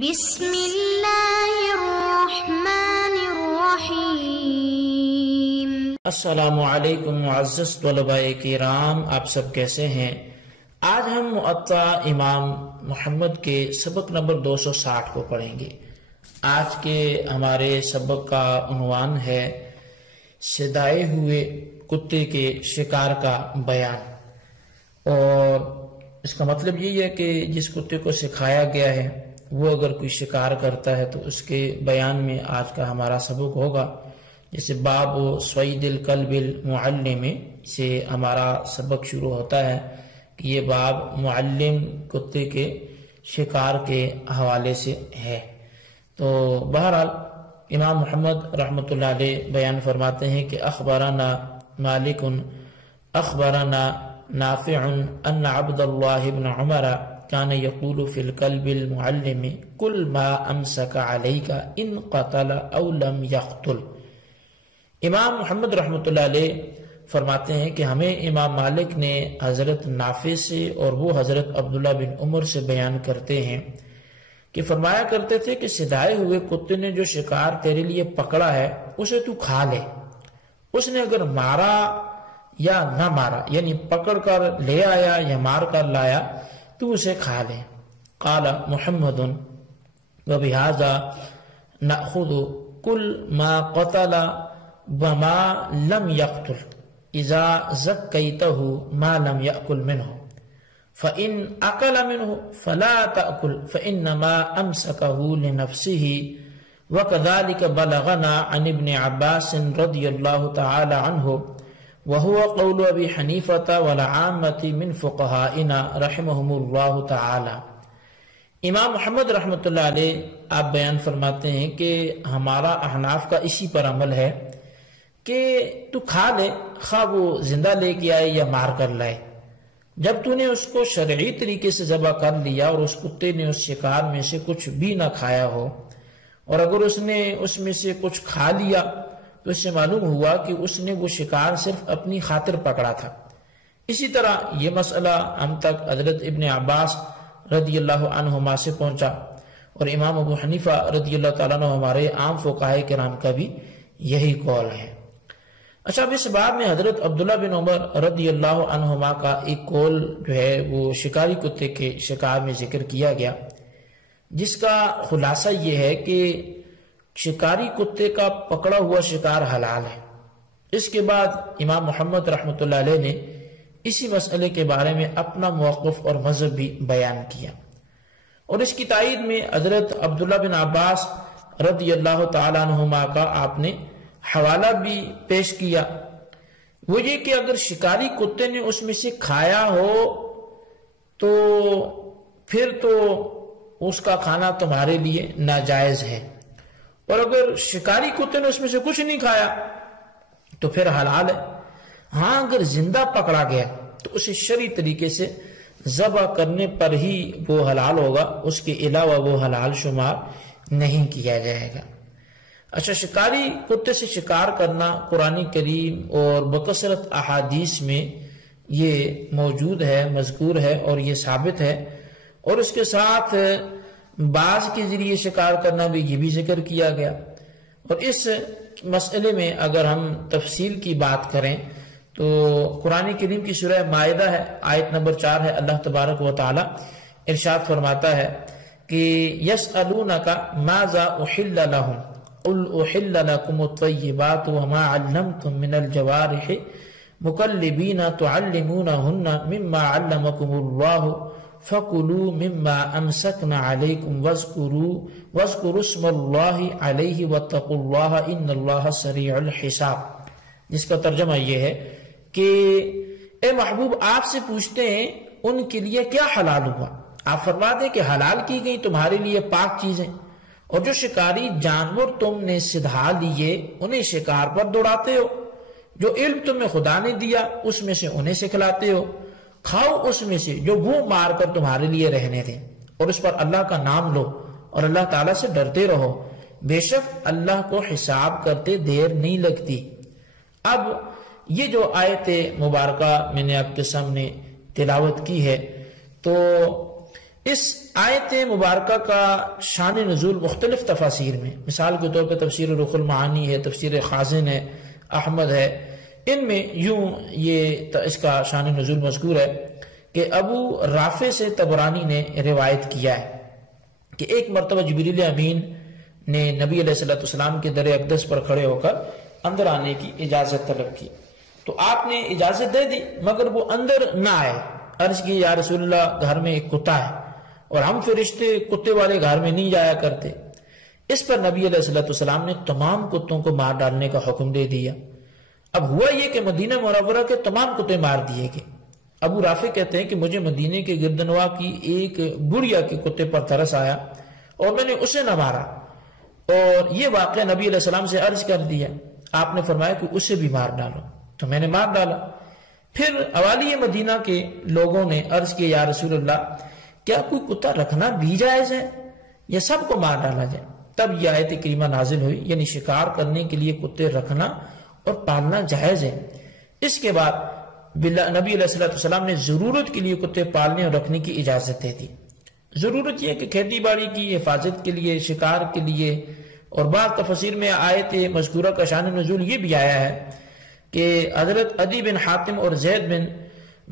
بسم اللہ الرحمن الرحیم۔ السلام علیکم معزز طلباء کرام، آپ سب کیسے ہیں؟ آج ہم معطا امام محمد کے سبق نمبر 260 کو پڑھیں گے۔ آج کے ہمارے سبق کا عنوان ہے صدائے ہوئے کتے کے شکار کا بیان، اور اس کا مطلب یہی ہے کہ جس کتے کو سکھایا گیا ہے وہ اگر کوئی شکار کرتا ہے تو اس کے بیان میں آج کا ہمارا سبق ہوگا۔ جیسے باب صید الکلب المعلم سے ہمارا سبق شروع ہوتا ہے کہ یہ باب معلم کتے کے شکار کے حوالے سے ہے۔ تو بہرحال امام محمد رحمۃ اللہ علیہ بیان فرماتے ہیں کہ اخبرنا مالک اخبرنا نافع ان عبد اللہ بن عمر كان يقول في الكلب المعلم كل ما امسك عليك ان قتل او لم يقتل۔ امام محمد رحمۃ اللہ علیہ فرماتے ہیں کہ ہمیں امام مالک نے حضرت نافع سے اور وہ حضرت عبداللہ بن عمر سے بیان کرتے ہیں کہ فرمایا کرتے تھے کہ صدائے ہوئے کتے نے جو شکار تیرے لیے پکڑا ہے اسے تو کھا لے، اس نے اگر مارا یا نہ مارا، یعنی پکڑ کر لے آیا یا مار کر لایا تو اسے کھا لے۔ قال محمد وبهذا نأخذ كل ما قتل وما لم يقتل اذا زكيته ما لم يأكل منه فإن أكل منه فلا تأكل فإنما أمسكه لنفسه وكذلك بلغنا عن ابن عباس رضي الله تعالى عنه وهو قول ابی حنیفۃ والعامۃ من فقہائنا رحمهم اللہ تعالی۔ امام محمد رحمۃ اللہ علیہ آپ بیان فرماتے ہیں کہ ہمارا احناف کا اسی پر عمل ہے کہ تو کھا لے، خواہ وہ زندہ لے کے آئے یا مار کر لائے، جب تو نے اس کو شرعی طریقے سے ذبح کر لیا اور اس کتے نے اس شکار میں سے کچھ بھی نہ کھایا ہو، اور اگر اس نے اس میں سے کچھ کھا لیا تو اس سے معلوم ہوا کہ اس نے وہ شکار صرف اپنی خاطر پکڑا تھا۔ اسی طرح یہ مسئلہ ہم تک حضرت ابن عباس رضی اللہ عنہما سے پہنچا، اور امام ابو حنیفہ رضی اللہ تعالیٰ عنہ ہمارے عام فقہائے کرام کا بھی یہی قول ہے۔ اچھا، اب اس باب میں حضرت عبداللہ بن عمر رضی اللہ عنہما کا ایک قول جو ہے وہ شکاری کتے کے شکار میں ذکر کیا گیا، جس کا خلاصہ یہ ہے کہ شکاری کتے کا پکڑا ہوا شکار حلال ہے۔ اس کے بعد امام محمد رحمۃ اللہ علیہ نے اسی مسئلے کے بارے میں اپنا موقف اور مذہب بھی بیان کیا، اور اس کی تائید میں حضرت عبداللہ بن عباس رضی اللہ تعالیٰ عنہما کا آپ نے حوالہ بھی پیش کیا، وہ یہ کہ اگر شکاری کتے نے اس میں سے کھایا ہو تو پھر تو اس کا کھانا تمہارے لیے ناجائز ہے، اور اگر شکاری کتے نے اس میں سے کچھ نہیں کھایا تو پھر حلال ہے۔ ہاں، اگر زندہ پکڑا گیا تو اسے شرعی طریقے سے ذبح کرنے پر ہی وہ حلال ہوگا، اس کے علاوہ وہ حلال شمار نہیں کیا جائے گا۔ اچھا، شکاری کتے سے شکار کرنا قرآن کریم اور بکثرت احادیث میں یہ موجود ہے، مذکور ہے اور یہ ثابت ہے، اور اس کے ساتھ باز کے ذریعے شکار کرنا بھی یہ بھی ذکر کیا گیا۔ اور اس مسئلے میں اگر ہم تفصیل کی بات کریں تو قرآن کریم کی سورہ مائدہ ہے، آیت نمبر 4 ہے، اللہ تبارک و تعالی ارشاد فرماتا ہے کہ یسألونک ماذا احل لهم قل احل لكم الطیبات وما علمتم من الجوارح مکلبین تعلمونہن مما علمکم اللہ فَقُلُوا مِمَّا أَمْسَكْنَ عَلَيْكُمْ وَاذْكُرُوا اسْمَ اللَّهِ عَلَيْهِ وَاتَّقُوا اللَّهَ إِنَّ اللَّهَ سَرِيعُ الْحِسَابِ، جس کا ترجمہ یہ ہے کہ اے محبوب آپ سے پوچھتے ہیں ان کے لیے کیا حلال ہوا، آپ فرما دیں کہ حلال کی گئی تمہارے لیے پاک چیزیں، اور جو شکاری جانور تم نے سدھا لیے انہیں شکار پر دوڑاتے ہو، جو علم تمہیں خدا نے دیا اس میں سے انہیں سکھلاتے ہو، کھاؤ اس میں سے جو وہ مار کر تمہارے لیے رہنے تھے، اور اس پر اللہ کا نام لو اور اللہ تعالیٰ سے ڈرتے رہو، بے شک اللہ کو حساب کرتے دیر نہیں لگتی۔ اب یہ جو آیت مبارکہ میں نے آپ کے سامنے تلاوت کی ہے، تو اس آیت مبارکہ کا شان نزول مختلف تفاسیر میں، مثال کے طور پہ تفسیر روح المعانی ہے، تفسیر خازن ہے، احمد ہے، ان میں یوں یہ اس کا شان نزول مذکور ہے کہ ابو رافع سے طبرانی نے روایت کیا ہے کہ ایک مرتبہ جبریل امین نے نبی علیہ السلام کے در اقدس پر کھڑے ہو کر اندر آنے کی اجازت طلب کی، تو آپ نے اجازت دے دی مگر وہ اندر نہ آئے۔ عرض کی یا رسول اللہ گھر میں ایک کتا ہے اور ہم فرشتے کتے والے گھر میں نہیں جایا کرتے۔ اس پر نبی علیہ السلام نے تمام کتوں کو مار ڈالنے کا حکم دے دیا۔ اب ہوا یہ کہ مدینہ منورہ کے تمام کتے مار دیے گئے۔ ابو رافع کہتے ہیں کہ مجھے مدینے کے گردنوا کی ایک بڑھیا کے کتے پر ترس آیا اور میں نے اسے نہ مارا، اور یہ واقعہ نبی علیہ السلام سے عرض کر دیا۔ آپ نے فرمایا کہ اسے بھی مار ڈالو، تو میں نے مار ڈالا۔ پھر اوالی مدینہ کے لوگوں نے عرض کیا یا رسول اللہ کیا کوئی کتا رکھنا بھی جائز ہے یا سب کو مار ڈالا جائے؟ تب یہ آیت کریمہ نازل ہوئی، یعنی شکار کرنے کے لیے کتے رکھنا اور پالنا جائز ہے۔ اس کے بعد نبی علیہ السلام نے ضرورت کے لیے کتے پالنے اور رکھنے کی اجازت دے دی۔ ضرورت یہ کہ کھیتی باڑی کی حفاظت کے لیے، شکار کے لیے، اور بعض تفسیر میں آیت مذکورہ کا شان نزول یہ بھی آیا ہے کہ حضرت عدی بن حاتم اور زید بن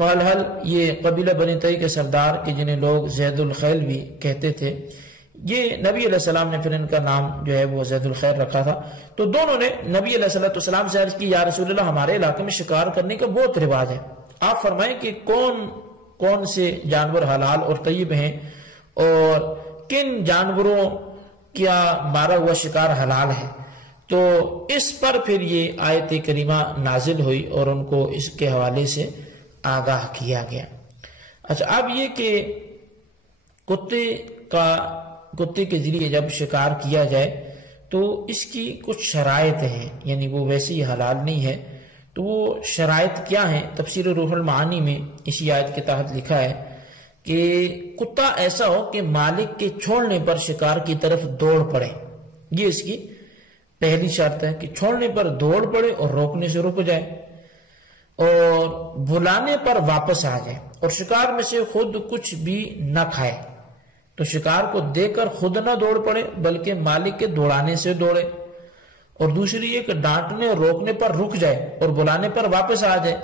مغلحل، یہ قبیلہ بنی تئی کے سردار کہ جنہیں لوگ زید الخیل بھی کہتے تھے، یہ نبی علیہ السلام نے پھر ان کا نام جو ہے وہ زید الخیر رکھا تھا۔ تو دونوں نے نبی علیہ السلام سے عرض کی یا رسول اللہ ہمارے علاقے میں شکار کرنے کا بہت رواج ہے، آپ فرمائیں کہ کون سے جانور حلال اور طیب ہیں اور کن جانوروں کیا مارا ہوا شکار حلال ہے۔ تو اس پر پھر یہ آیت کریمہ نازل ہوئی اور ان کو اس کے حوالے سے آگاہ کیا گیا۔ اچھا، اب یہ کہ کتے کے ذریعے جب شکار کیا جائے تو اس کی کچھ شرائط ہیں، یعنی وہ ویسے ہی حلال نہیں ہے، تو وہ شرائط کیا ہیں؟ تفسیر روح المعانی میں اسی آیت کے تحت لکھا ہے کہ کتا ایسا ہو کہ مالک کے چھوڑنے پر شکار کی طرف دوڑ پڑے، یہ اس کی پہلی شرط ہے کہ چھوڑنے پر دوڑ پڑے اور روکنے سے رک جائے، اور بلانے پر واپس آ جائے، اور شکار میں سے خود کچھ بھی نہ کھائے، تو شکار کو دیکھ کر خود نہ دوڑ پڑے بلکہ مالک کے دوڑانے سے دوڑے، اور دوسری یہ کہ ڈانٹنے اور روکنے پر رک جائے اور بلانے پر واپس آ جائے،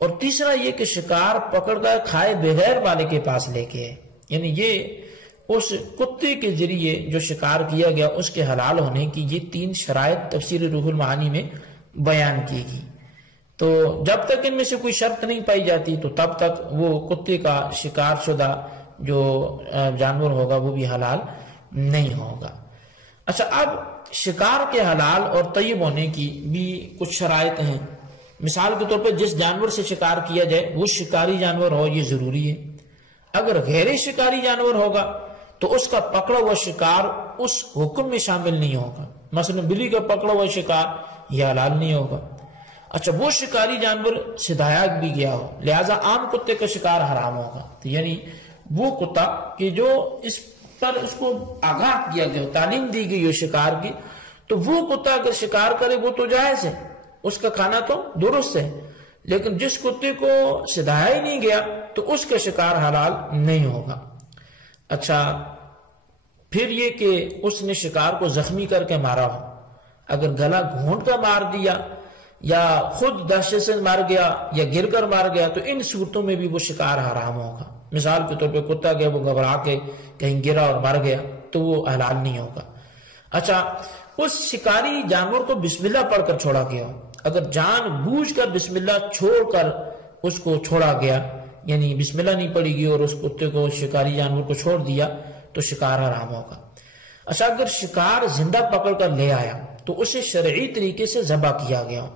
اور تیسرا یہ کہ شکار پکڑ کر کھائے بغیر مالک کے پاس لے کے آئے۔ یعنی یہ اس کتے کے ذریعے جو شکار کیا گیا اس کے حلال ہونے کی یہ 3 شرائط تفسیر روح المعانی میں بیان کی گئی۔ تو جب تک ان میں سے کوئی شرط نہیں پائی جاتی تو تب تک وہ کتے کا شکار شدہ جو جانور ہوگا وہ بھی حلال نہیں ہوگا۔ اچھا، اب شکار کے حلال اور طیب ہونے کی بھی کچھ شرائط ہیں۔ مثال کے طور پہ جس جانور سے شکار کیا جائے وہ شکاری جانور ہو، یہ ضروری ہے۔ اگر غیر شکاری جانور ہوگا تو اس کا پکڑا ہوا شکار اس حکم میں شامل نہیں ہوگا۔ مثلا بلی کا پکڑا ہوا شکار یہ حلال نہیں ہوگا۔ اچھا، وہ شکاری جانور سے دھایا بھی گیا ہو، لہذا عام کتے کا شکار حرام ہوگا۔ یعنی وہ کتا کہ جو اس پر اس کو آگاہ کیا گیا، تعلیم دی گئی ہو شکار کی، تو وہ کتا اگر شکار کرے وہ تو جائز ہے، اس کا کھانا تو درست ہے، لیکن جس کتے کو سدھایا ہی نہیں گیا تو اس کا شکار حلال نہیں ہوگا۔ اچھا، پھر یہ کہ اس نے شکار کو زخمی کر کے مارا ہو، اگر گلا گھونٹ کر مار دیا یا خود دہشت سے مار گیا یا گر کر مار گیا تو ان صورتوں میں بھی وہ شکار حرام ہوگا۔ مثال کے طور پہ کتا گیا، وہ گھبرا کے کہیں گرا اور مر گیا تو وہ حلال نہیں ہوگا۔ اچھا، اس شکاری جانور کو بسم اللہ پڑھ کر چھوڑا گیا ہو، اگر جان بوجھ کر بسم اللہ چھوڑ کر اس کو چھوڑا گیا، یعنی بسم اللہ نہیں پڑی گئی اور اس کتے کو شکاری جانور کو چھوڑ دیا تو شکار حرام ہوگا۔ اچھا، اگر شکار زندہ پکڑ کر لے آیا تو اسے شرعی طریقے سے ذبح کیا گیا ہو،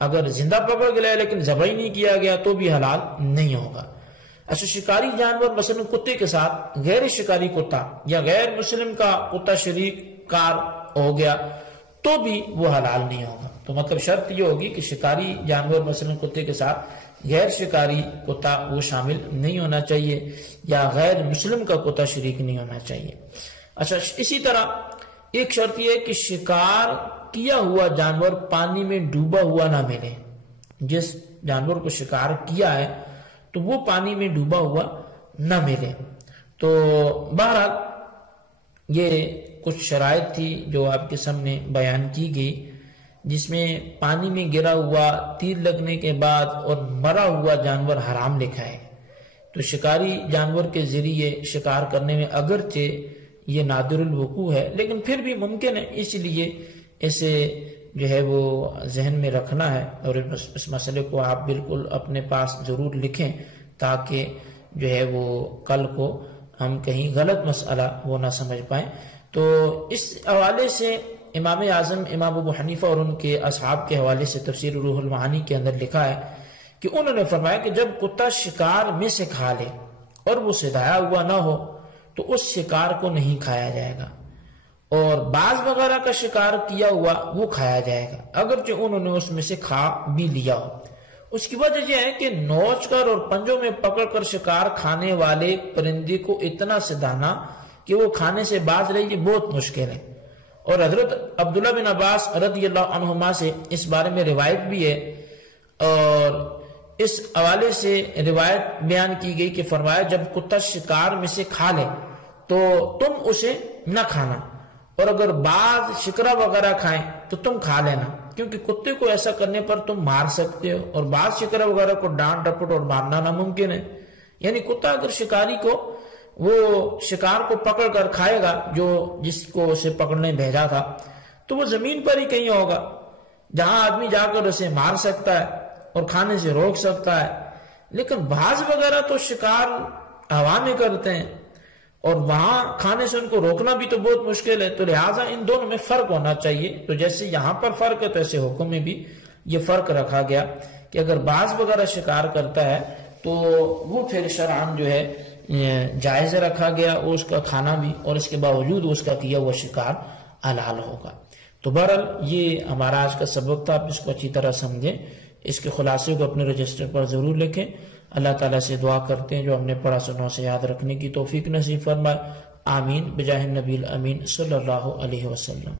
اگر زندہ پکڑ کے لیا لیکن ذبح ہی نہیں کیا گیا تو بھی حلال نہیں ہوگا۔ اچھا، شکاری جانور مثلا کتے کے ساتھ غیر شکاری کتا یا غیر مسلم کا کتا شریک کار ہو گیا تو بھی وہ حلال نہیں ہوگا۔ تو مطلب شرط یہ ہوگی کہ شکاری جانور مثلا کتے کے ساتھ غیر شکاری کتا وہ شامل نہیں ہونا چاہیے یا غیر مسلم کا کتا شریک نہیں ہونا چاہیے۔ اچھا، اسی طرح ایک شرط یہ ہے کہ شکار کیا ہوا جانور پانی میں ڈوبا ہوا نہ ملے۔ جس جانور کو شکار کیا ہے تو وہ پانی میں ڈوبا ہوا نہ ملے، تو بہرحال یہ کچھ شرائط تھی جو آپ کے سامنے بیان کی گئی، جس میں پانی میں گرا ہوا، تیر لگنے کے بعد اور مرا ہوا جانور حرام لکھا ہے۔ تو شکاری جانور کے ذریعے شکار کرنے میں اگرچہ یہ نادر الوقوع ہے، لیکن پھر بھی ممکن ہے، اس لیے اسے جو ہے وہ ذہن میں رکھنا ہے، اور اس مسئلے کو آپ بالکل اپنے پاس ضرور لکھیں تاکہ جو ہے وہ کل کو ہم کہیں غلط مسئلہ وہ نہ سمجھ پائیں۔ تو اس حوالے سے امام اعظم امام ابو حنیفہ اور ان کے اصحاب کے حوالے سے تفسیر روح المعانی کے اندر لکھا ہے کہ انہوں نے فرمایا کہ جب کتا شکار میں سے کھا لے اور وہ سدھایا ہوا نہ ہو تو اس شکار کو نہیں کھایا جائے گا، اور باز وغیرہ کا شکار کیا ہوا وہ کھایا جائے گا اگرچہ انہوں نے اس میں سے کھا بھی لیا ہو۔ اس کی وجہ یہ ہے کہ نوچ کر اور پنجوں میں پکڑ کر شکار کھانے والے پرندے کو اتنا سدھانا کہ وہ کھانے سے باز رہے، یہ بہت مشکل ہے۔ اور حضرت عبداللہ بن عباس رضی اللہ عنہما سے اس بارے میں روایت بھی ہے، اور اس حوالے سے روایت بیان کی گئی کہ فرمایا جب کتا شکار میں سے کھا لے تو تم اسے نہ کھانا، اور اگر بعض شکرا وغیرہ کھائیں تو تم کھا لینا، کیونکہ کتے کو ایسا کرنے پر تم مار سکتے ہو، اور بعض شکرا وغیرہ کو ڈانٹ ڈپٹ اور مارنا ناممکن ہے۔ یعنی کتا اگر شکاری کو وہ شکار کو پکڑ کر کھائے گا جو جس کو اسے پکڑنے بھیجا تھا، تو وہ زمین پر ہی کہیں ہوگا جہاں آدمی جا کر اسے مار سکتا ہے اور کھانے سے روک سکتا ہے، لیکن بعض وغیرہ تو شکار ہوا میں کرتے ہیں اور وہاں کھانے سے ان کو روکنا بھی تو بہت مشکل ہے۔ تو لہٰذا ان دونوں میں فرق ہونا چاہیے۔ تو جیسے یہاں پر فرق ہے تو ایسے حکم میں بھی یہ فرق رکھا گیا کہ اگر بعض وغیرہ شکار کرتا ہے تو وہ پھر شرعاً جو ہے جائز رکھا گیا اس کا کھانا بھی، اور اس کے باوجود اس کا کیا ہوا شکار حلال ہوگا۔ تو بہرحال یہ ہمارا آج کا سبق تھا، آپ اس کو اچھی طرح سمجھیں، اس کے خلاصے کو اپنے رجسٹر پر ضرور لکھیں۔ اللہ تعالیٰ سے دعا کرتے ہیں جو ہم نے پڑھا سنوں سے یاد رکھنے کی توفیق نصیب فرمائے، آمین بجاہ النبی الامین صلی اللہ علیہ وسلم۔